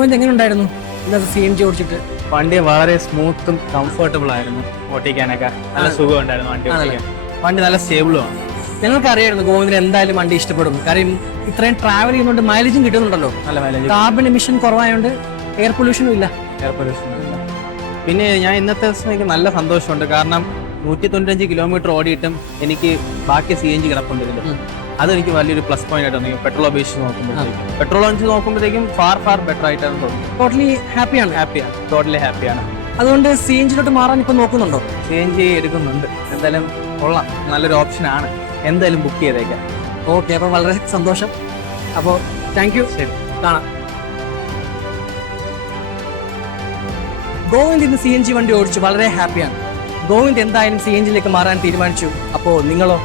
ഗോവിന്ദ് എങ്ങനെ ഉണ്ടായിരുന്നു ഇന്നത്തെ CNG ഓടിച്ചിട്ട്? വണ്ടി വളരെ സ്മൂത്തും കംഫർട്ടബിൾ ആയിരുന്നു ഓട്ടിക്കാനൊക്കെ. നല്ല സുഖം ഉണ്ടായിരുന്നു വണ്ടി ഓടിക്കാൻ. വണ്ടി നല്ല സ്റ്റേബിളും ആണ്. ഞങ്ങൾക്ക് അറിയായിരുന്നു ഗോവിന്ദിന് എന്തായാലും വണ്ടി ഇഷ്ടപ്പെടും. കാര്യം ഇത്രയും ട്രാവൽ ചെയ്യുന്നതുകൊണ്ട് മൈലേജും കിട്ടുന്നുണ്ടല്ലോ. നല്ല മൈലേജ്, കാർബൺ എമിഷൻ കുറവായതുകൊണ്ട് എയർ പൊല്യൂഷനും ഇല്ല. എയർ പൊല്യൂഷൻ ഇല്ല. പിന്നെ ഞാൻ ഇന്നത്തെ ദിവസം എനിക്ക് നല്ല സന്തോഷമുണ്ട്. കാരണം 195 കിലോമീറ്റർ ഓടിയിട്ടും എനിക്ക് ബാക്കി CNG കിടപ്പുണ്ട് ഇതിൽ. അതെനിക്ക് വലിയൊരു പ്ലസ് പോയിന്റ് ആയിട്ട് തോന്നി. പെട്രോൾ അപേക്ഷിച്ച് നോക്കുമ്പോഴത്തേക്കും, പെട്രോൾ അടിച്ച് നോക്കുമ്പോഴത്തേക്കും ഫാർ ബെറ്റർ ആയിട്ടാണ് തോന്നുന്നത്. ടോട്ടലി ഹാപ്പിയാണ്. ടോട്ടലി ഹാപ്പിയാണ്. അതുകൊണ്ട് CNG മാറാൻ ഇപ്പൊ നോക്കുന്നുണ്ടോ? CNG എടുക്കുന്നുണ്ട്. എന്തായാലും കൊള്ളാം, നല്ലൊരു ഓപ്ഷനാണ്. എന്തായാലും ബുക്ക് ചെയ്തേക്കാം. ഓക്കെ, അപ്പൊ വളരെ സന്തോഷം. അപ്പോൾ താങ്ക് യു. ശരി, കാണാം. ഗോവിന്ദ് ഇന്ന് CNG വണ്ടി ഓടിച്ചു വളരെ ഹാപ്പിയാണ്. ഗോവിന്ദ് എന്തായാലും CNG മാറാൻ തീരുമാനിച്ചു. അപ്പോൾ നിങ്ങളോ?